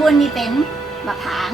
บุญมีเป็นบักผาง